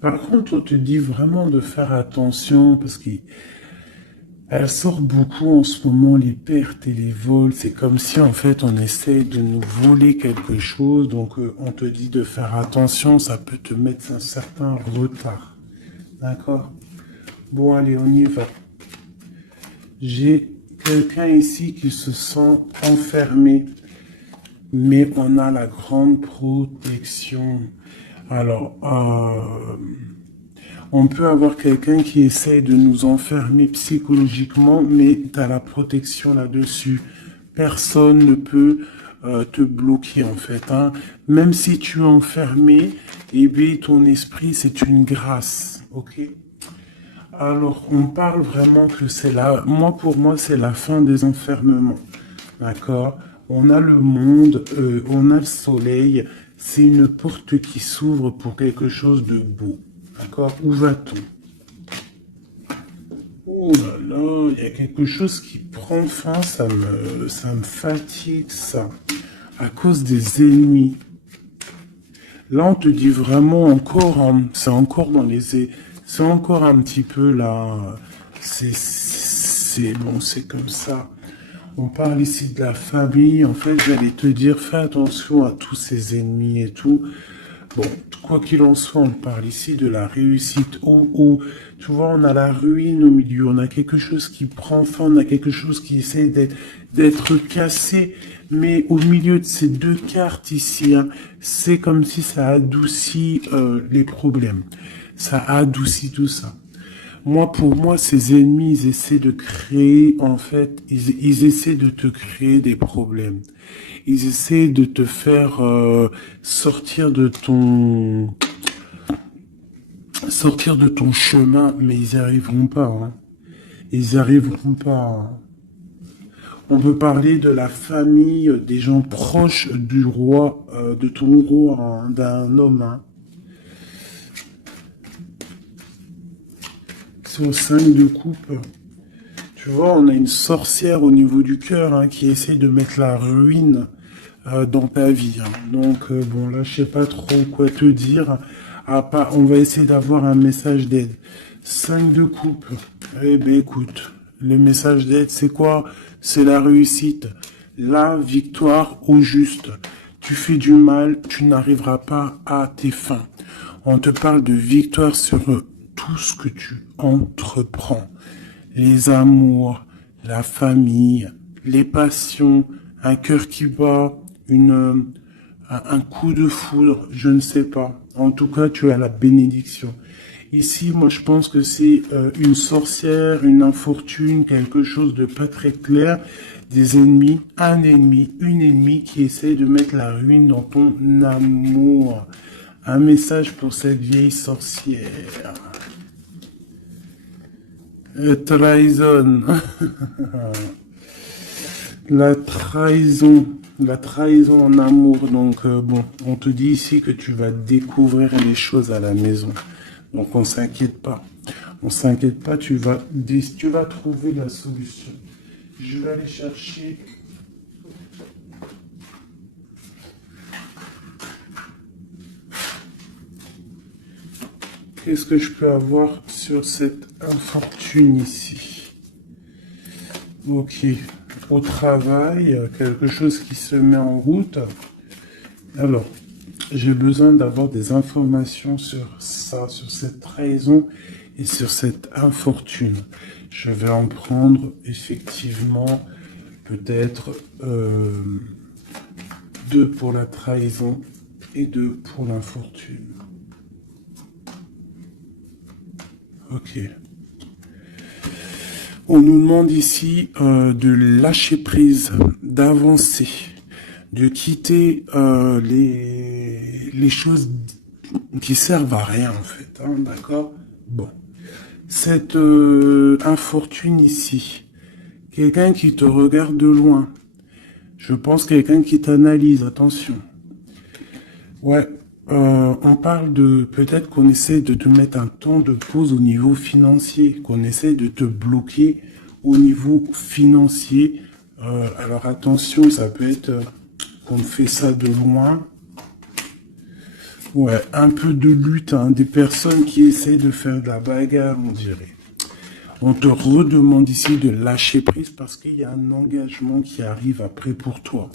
Par contre, on te dit vraiment de faire attention parce qu'elle sort beaucoup en ce moment, les pertes et les vols. C'est comme si en fait on essaye de nous voler quelque chose. Donc on te dit de faire attention, ça peut te mettre un certain retard. D'accord? Bon, allez, on y va. J'ai quelqu'un ici qui se sent enfermé, mais on a la grande protection. Alors, on peut avoir quelqu'un qui essaye de nous enfermer psychologiquement, mais tu as la protection là-dessus. Personne ne peut te bloquer en fait. Hein. Même si tu es enfermé, eh bien, ton esprit, c'est une grâce. Ok? Alors, on parle vraiment que c'est là. Moi, pour moi, c'est la fin des enfermements. D'accord? On a le monde, on a le soleil. C'est une porte qui s'ouvre pour quelque chose de beau. D'accord? Où va-t-on? Oh là là, il y a quelque chose qui prend fin, ça me fatigue, ça. À cause des ennemis. Là, on te dit vraiment encore, hein, c'est encore dans c'est encore un petit peu là, bon, c'est comme ça. On parle ici de la famille. En fait, j'allais te dire, fais attention à tous ces ennemis et tout. Bon, quoi qu'il en soit, on parle ici de la réussite. Tu vois, on a la ruine au milieu. On a quelque chose qui prend fin. On a quelque chose qui essaie d'être cassé. Mais au milieu de ces deux cartes ici, hein, c'est comme si ça adoucit les problèmes. Ça adoucit tout ça. Moi, pour moi, ces ennemis, ils essaient de créer, en fait, ils essaient de te créer des problèmes. Ils essaient de te faire sortir de ton chemin, mais ils n'y arriveront pas. Hein. Ils n'y arriveront pas. Hein. On peut parler de la famille, des gens proches du roi, de ton roi, hein, d'un homme. Hein. C'est au 5 de coupe. Tu vois, on a une sorcière au niveau du cœur hein, qui essaie de mettre la ruine dans ta vie. Hein. Donc, bon, là, je sais pas trop quoi te dire. On va essayer d'avoir un message d'aide. 5 de coupe. Eh ben, écoute, le message d'aide, c'est quoi? C'est la réussite. La victoire au juste. Tu fais du mal, tu n'arriveras pas à tes fins. On te parle de victoire sur tout ce que tu entreprends. Les amours, la famille, les passions, un cœur qui bat, un coup de foudre, je ne sais pas. En tout cas, tu as la bénédiction. Ici, moi, je pense que c'est une sorcière, une infortune, quelque chose de pas très clair, des ennemis, un ennemi, une ennemie qui essaie de mettre la ruine dans ton amour. Un message pour cette vieille sorcière. Trahison. La trahison en amour. Donc, bon, on te dit ici que tu vas découvrir les choses à la maison. Donc, on s'inquiète pas. On s'inquiète pas, tu vas trouver la solution. Je vais aller chercher. Qu'est-ce que je peux avoir sur cette infortune ici? Ok. Au travail, quelque chose qui se met en route. Alors, j'ai besoin d'avoir des informations sur ça, sur cette trahison et sur cette infortune. Je vais en prendre effectivement peut-être 2 pour la trahison et 2 pour l'infortune. Ok. On nous demande ici de lâcher prise, d'avancer, de quitter les choses qui servent à rien en fait. Hein, d'accord? Bon. Cette infortune ici, quelqu'un qui te regarde de loin. Je pense quelqu'un qui t'analyse, attention. Ouais. On parle de peut-être qu'on essaie de te mettre un temps de pause au niveau financier, qu'on essaie de te bloquer au niveau financier. Alors attention, ça peut être qu'on fait ça de loin. Ouais, un peu de lutte, hein, des personnes qui essaient de faire de la bagarre, on dirait. On te redemande ici de lâcher prise parce qu'il y a un engagement qui arrive après pour toi.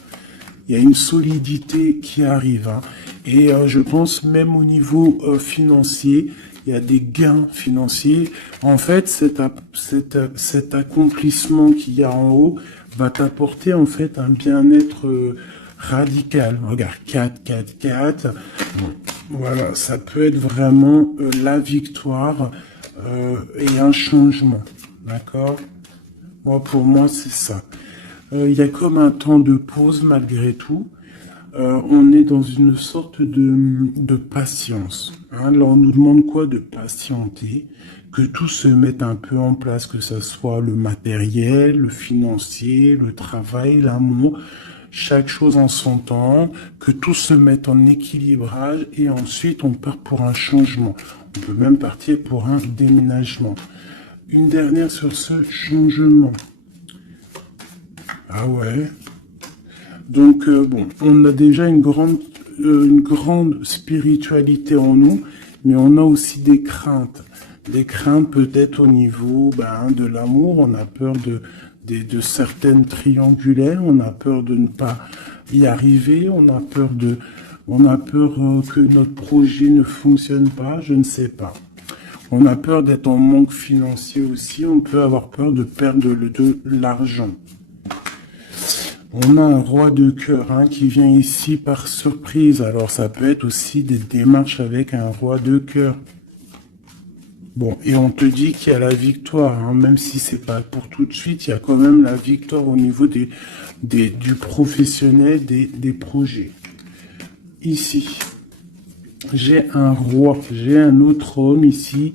Il y a une solidité qui arrive, hein. Et je pense même au niveau financier, il y a des gains financiers. En fait, cet accomplissement qu'il y a en haut va t'apporter en fait un bien-être radical. Regarde, 4, 4, 4. Bon, voilà, ça peut être vraiment la victoire et un changement. D'accord? Moi, pour moi, c'est ça. Il y a comme un temps de pause malgré tout. On est dans une sorte de patience. Hein. Là, on nous demande quoi? De patienter, que tout se mette un peu en place, que ce soit le matériel, le financier, le travail, l'amour, chaque chose en son temps, que tout se mette en équilibrage et ensuite on part pour un changement. On peut même partir pour un déménagement. Une dernière sur ce changement. Ah ouais. Donc bon, on a déjà une grande spiritualité en nous, mais on a aussi des craintes. Des craintes peut-être au niveau de l'amour. On a peur de certaines triangulaires. On a peur de ne pas y arriver. On a peur que notre projet ne fonctionne pas. Je ne sais pas. On a peur d'être en manque financier aussi. On peut avoir peur de perdre de l'argent. On a un roi de cœur qui vient ici par surprise. Alors ça peut être aussi des démarches avec un roi de cœur. Bon, et on te dit qu'il y a la victoire, même si c'est pas pour tout de suite, il y a quand même la victoire au niveau du professionnel, des projets. Ici, j'ai un roi, j'ai un autre homme ici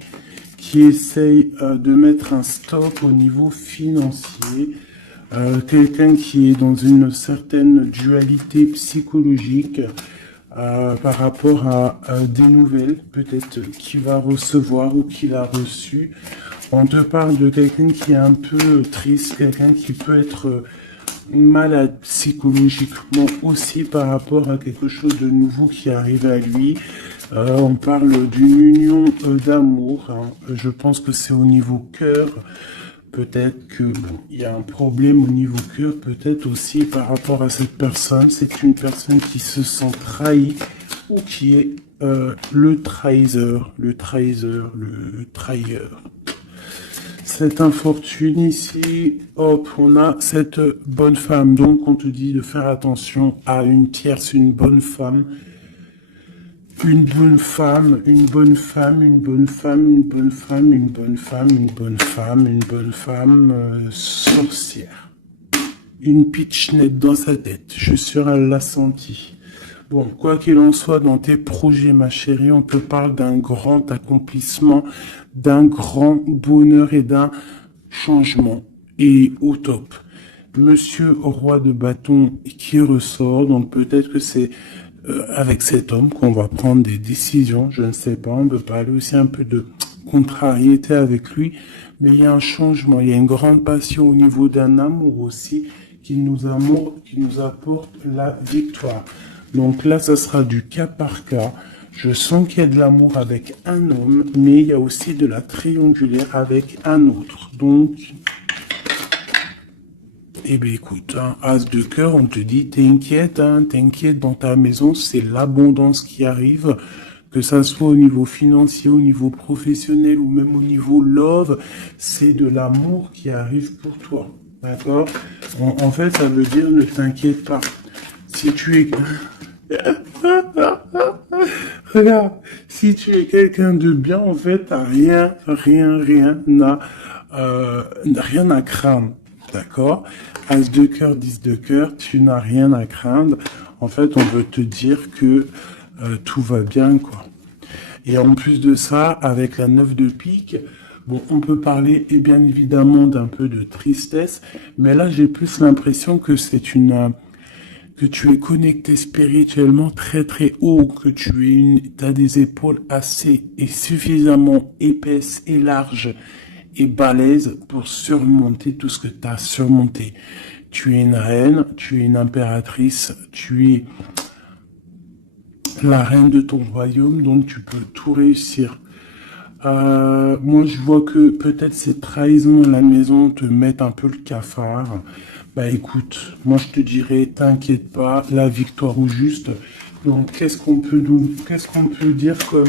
qui essaye de mettre un stop au niveau financier. Quelqu'un qui est dans une certaine dualité psychologique par rapport à des nouvelles, peut-être qu'il va recevoir ou qu'il a reçu. On te parle de quelqu'un qui est un peu triste, quelqu'un qui peut être malade psychologiquement aussi par rapport à quelque chose de nouveau qui arrive à lui. On parle d'une union d'amour. Je pense que c'est au niveau cœur. Peut-être que il y a un problème au niveau cœur, peut-être aussi par rapport à cette personne. C'est une personne qui se sent trahie ou qui est le trahisseur, le trahilleur. Cette infortune ici, hop, on a cette bonne femme. Donc on te dit de faire attention à une tierce, une bonne femme. Une bonne femme, une bonne femme, une bonne femme, une bonne femme, une bonne femme, une bonne femme, une bonne femme sorcière. Une pitchnette dans sa tête, je suis sûr elle l'a senti. Bon, quoi qu'il en soit, dans tes projets, ma chérie, on te parle d'un grand accomplissement, d'un grand bonheur et d'un changement. Et au top. Monsieur roi de bâton qui ressort, donc peut-être que c'est avec cet homme qu'on va prendre des décisions, je ne sais pas, on peut parler aussi un peu de contrariété avec lui, mais il y a un changement, il y a une grande passion au niveau d'un amour aussi qui nous apporte la victoire. Donc là, ça sera du cas par cas. Je sens qu'il y a de l'amour avec un homme, mais il y a aussi de la triangulaire avec un autre. Donc, eh bien écoute, as de cœur, on te dit, t'inquiète, t'inquiète dans ta maison, c'est l'abondance qui arrive, que ça soit au niveau financier, au niveau professionnel ou même au niveau love, c'est de l'amour qui arrive pour toi, d'accord? En fait, ça veut dire ne t'inquiète pas. Si tu es... Regarde, si tu es quelqu'un de bien, en fait, t'as rien à craindre. D'accord? As de cœur, 10 de cœur, tu n'as rien à craindre. En fait, on veut te dire que tout va bien, quoi. Et en plus de ça, avec la 9 de pique, bon, on peut parler, et bien évidemment, d'un peu de tristesse, mais là, j'ai plus l'impression que que tu es connecté spirituellement très très haut, que t'as des épaules assez et suffisamment épaisses et larges et balèze pour surmonter tout ce que tu as surmonté. Tu es une reine, tu es une impératrice, tu es la reine de ton royaume, donc tu peux tout réussir. Moi, je vois que peut-être ces trahisons à la maison te mettent un peu le cafard. Bah écoute, moi je te dirais, t'inquiète pas, la victoire au juste. Donc, qu'est-ce qu'on peut dire comme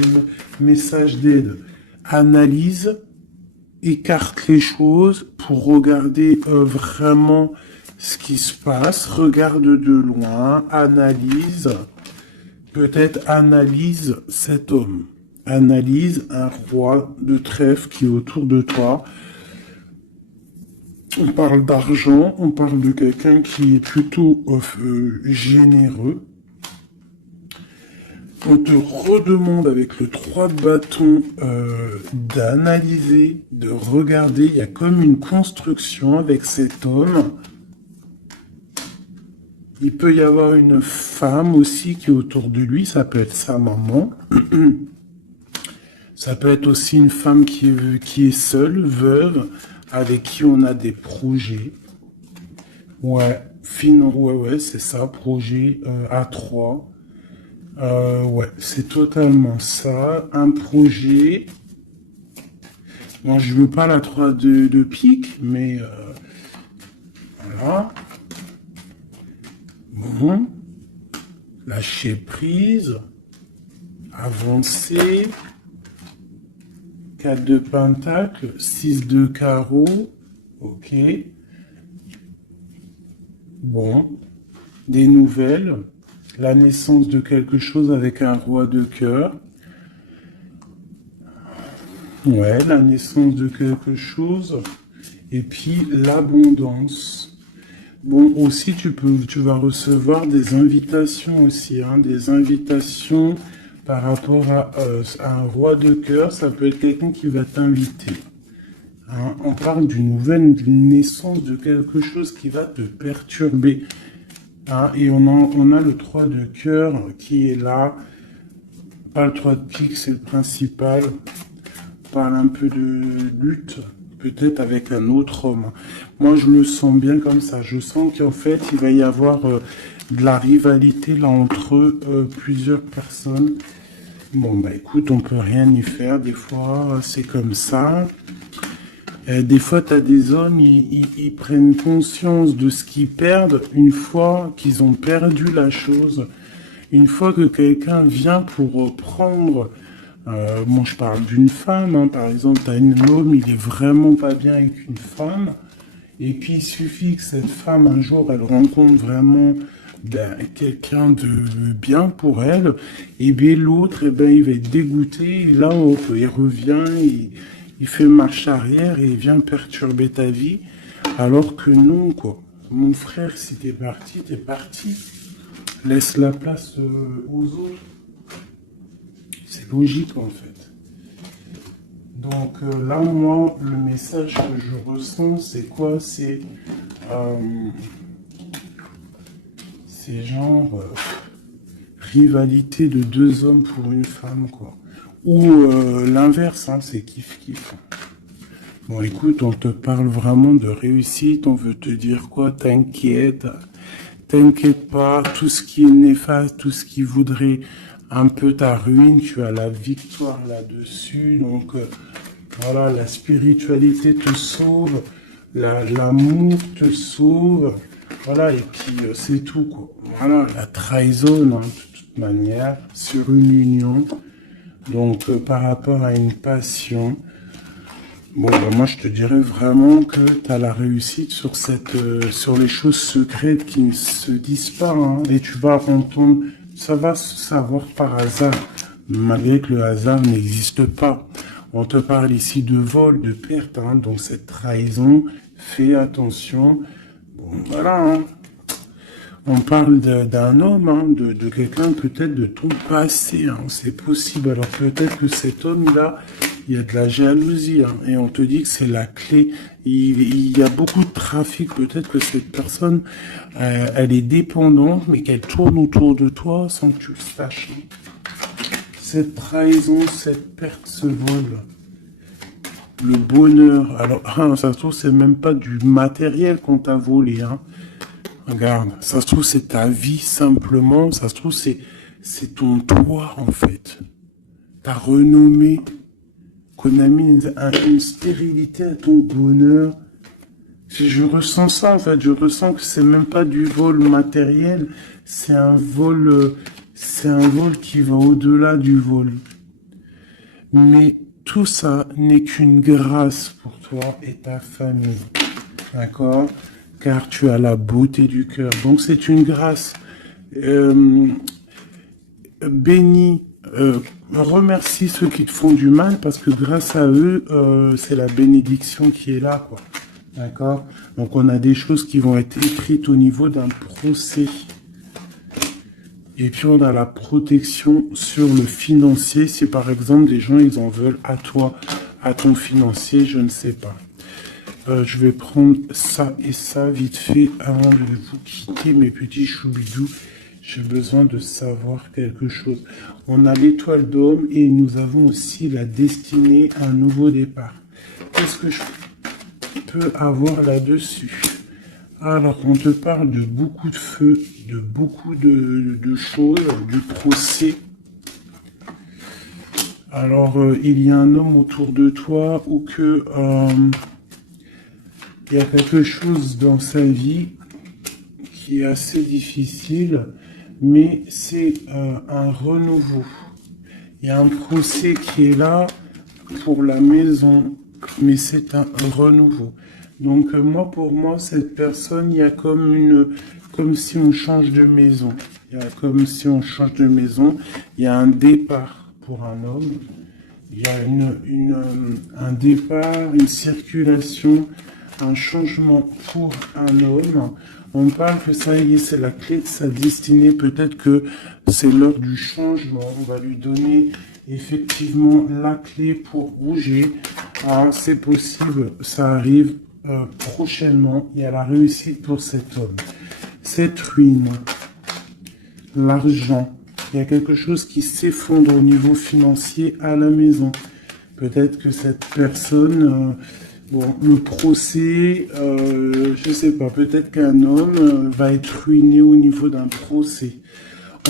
message d'aide? Analyse, écarte les choses pour regarder vraiment ce qui se passe. Regarde de loin, analyse, peut-être analyse cet homme. Analyse un roi de trèfle qui est autour de toi. On parle d'argent, on parle de quelqu'un qui est plutôt généreux. On te redemande avec le 3 de bâton d'analyser, de regarder. Il y a comme une construction avec cet homme. Il peut y avoir une femme aussi qui est autour de lui. Ça peut être sa maman. Ça peut être aussi une femme qui est seule, veuve, avec qui on a des projets. Ouais, ouais, c'est ça, projet A3. Ouais, c'est totalement ça. Un projet. Bon, je veux pas la 3 de pique, mais voilà. Bon. Lâcher prise. Avancer. 4 de pentacle. 6 de carreau. Ok. Bon. Des nouvelles. La naissance de quelque chose avec un roi de cœur. Ouais, la naissance de quelque chose. Et puis l'abondance. Bon, aussi tu vas recevoir des invitations aussi, hein, des invitations par rapport à un roi de cœur. Ça peut être quelqu'un qui va t'inviter. Hein, on parle d'une nouvelle naissance de quelque chose qui va te perturber. Ah, et on a le 3 de cœur qui est là. Pas le 3 de pique, c'est le principal. On parle un peu de lutte, peut-être avec un autre homme. Moi, je le sens bien comme ça. Je sens qu'en fait, il va y avoir de la rivalité là entre plusieurs personnes. Bon, bah écoute, on peut rien y faire. Des fois, c'est comme ça. Des fois, tu as des hommes, ils prennent conscience de ce qu'ils perdent une fois qu'ils ont perdu la chose. Une fois que quelqu'un vient pour prendre, moi je parle d'une femme, hein, par exemple, tu as un homme, il est vraiment pas bien avec une femme, et puis il suffit que cette femme, un jour, elle rencontre vraiment quelqu'un de bien pour elle, et bien l'autre, il va être dégoûté, et là, hop, il revient, il fait marche arrière et il vient perturber ta vie, alors que non, quoi. Mon frère, si t'es parti, t'es parti. Laisse la place aux autres. C'est logique, en fait. Donc là, moi, le message que je ressens, c'est quoi? C'est genre rivalité de deux hommes pour une femme, quoi. Ou l'inverse, hein, c'est kiff-kiff. Bon, écoute, on te parle vraiment de réussite, on veut te dire quoi? T'inquiète, t'inquiète pas, tout ce qui est néfaste, tout ce qui voudrait un peu ta ruine, tu as la victoire là-dessus. Donc, voilà, la spiritualité te sauve, l'amour te sauve, voilà, et puis c'est tout, quoi. Voilà, la trahison, hein, de toute manière, sur une union. Donc, par rapport à une passion, bon, bah, moi, je te dirais vraiment que tu as la réussite sur sur les choses secrètes qui ne se disent pas, hein, et tu vas entendre, ça va se savoir par hasard, malgré que le hasard n'existe pas. On te parle ici de vol, de perte, hein, donc cette trahison, fais attention. Bon, voilà, hein. On parle d'un homme, hein, de quelqu'un peut-être de ton passé, hein, c'est possible. Alors peut-être que cet homme-là, il y a de la jalousie, hein, et on te dit que c'est la clé. Il y a beaucoup de trafic, peut-être que cette personne, elle est dépendante, mais qu'elle tourne autour de toi sans que tu le saches. Cette trahison, cette perte, ce vol, le bonheur. Alors, hein, ça se trouve, c'est même pas du matériel qu'on t'a volé, hein. Regarde, ça se trouve c'est ta vie simplement, ça se trouve c'est c'est ton toit, en fait. Ta renommée, qu'on a mis une stérilité à ton bonheur. Je ressens ça, en fait. Je ressens que c'est même pas du vol matériel. C'est un vol qui va au-delà du vol. Mais tout ça n'est qu'une grâce pour toi et ta famille. D'accord? Car tu as la beauté du cœur. Donc c'est une grâce. Bénis, remercie ceux qui te font du mal parce que grâce à eux, c'est la bénédiction qui est là, quoi. D'accord? Donc on a des choses qui vont être écrites au niveau d'un procès. Et puis on a la protection sur le financier. Si par exemple des gens ils en veulent à toi, à ton financier, je ne sais pas. Je vais prendre ça et ça vite fait avant de vous quitter, mes petits choubidous. J'ai besoin de savoir quelque chose. On a l'étoile d'homme et nous avons aussi la destinée à un nouveau départ. Qu'est-ce que je peux avoir là-dessus? Alors, on te parle de beaucoup de feu, de beaucoup de choses, du procès. Alors, il y a un homme autour de toi ou que il y a quelque chose dans sa vie qui est assez difficile, mais c'est un renouveau. Il y a un procès qui est là pour la maison, mais c'est un renouveau. Donc moi, pour moi, cette personne, il y a comme si on change de maison. Il y a comme si on change de maison. Il y a un départ pour un homme. Il y a un départ, une circulation, un changement pour un homme. On parle que ça y est, c'est la clé de sa destinée. Peut-être que c'est l'heure du changement. On va lui donner effectivement la clé pour bouger. Ah, c'est possible, ça arrive prochainement. Il y a la réussite pour cet homme. Cette ruine, l'argent, il y a quelque chose qui s'effondre au niveau financier à la maison. Peut-être que cette personne... bon, le procès, je sais pas, peut-être qu'un homme va être ruiné au niveau d'un procès.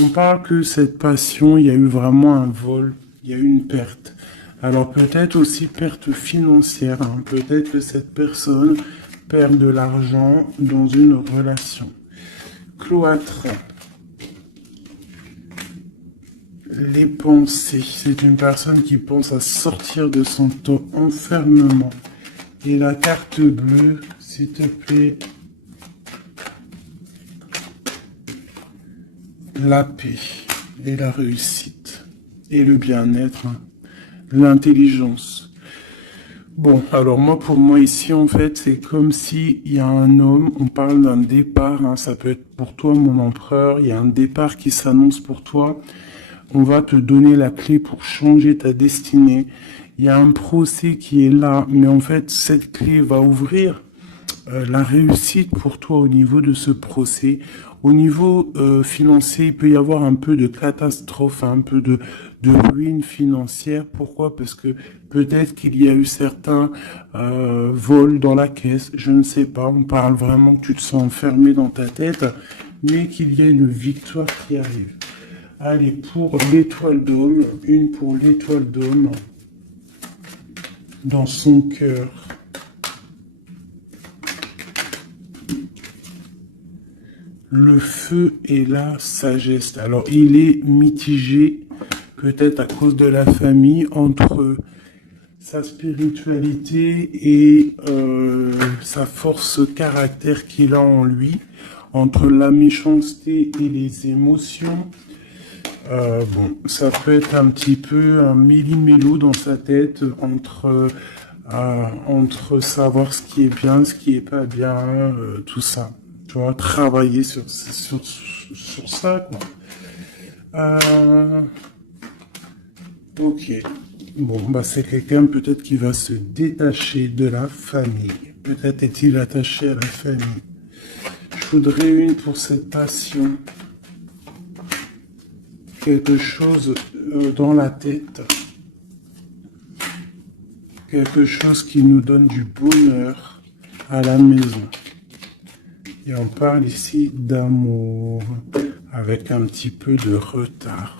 On parle que cette passion, il y a eu vraiment un vol, il y a eu une perte. Alors peut-être aussi perte financière, hein. Peut-être que cette personne perd de l'argent dans une relation. Cloître. Les pensées, c'est une personne qui pense à sortir de son enfermement. Et la carte bleue, s'il te plaît. La paix et la réussite. Et le bien-être. L'intelligence. Bon, alors moi, pour moi ici, en fait, c'est comme si il y a un homme, on parle d'un départ, hein, ça peut être pour toi, mon empereur, il y a un départ qui s'annonce pour toi. On va te donner la clé pour changer ta destinée. Il y a un procès qui est là, mais en fait, cette clé va ouvrir la réussite pour toi au niveau de ce procès. Au niveau financier, il peut y avoir un peu de catastrophe, un peu de ruine financière. Pourquoi? Parce que peut-être qu'il y a eu certains vols dans la caisse, je ne sais pas. On parle vraiment que tu te sens enfermé dans ta tête, mais qu'il y a une victoire qui arrive. Allez, pour l'étoile d'homme, une pour l'étoile d'homme, dans son cœur. Le feu et la sagesse. Alors, il est mitigé, peut-être à cause de la famille, entre sa spiritualité et sa force caractère qu'il a en lui, entre la méchanceté et les émotions. Bon, ça peut être un petit peu un méli-mélo dans sa tête entre savoir ce qui est bien, ce qui est pas bien, tout ça. Tu vois, travailler sur ça, quoi. Ok. Bon, bah c'est quelqu'un peut-être qui va se détacher de la famille. Peut-être est-il attaché à la famille. Je voudrais une pour cette passion. Quelque chose dans la tête. Quelque chose qui nous donne du bonheur à la maison. Et on parle ici d'amour. avec un petit peu de retard.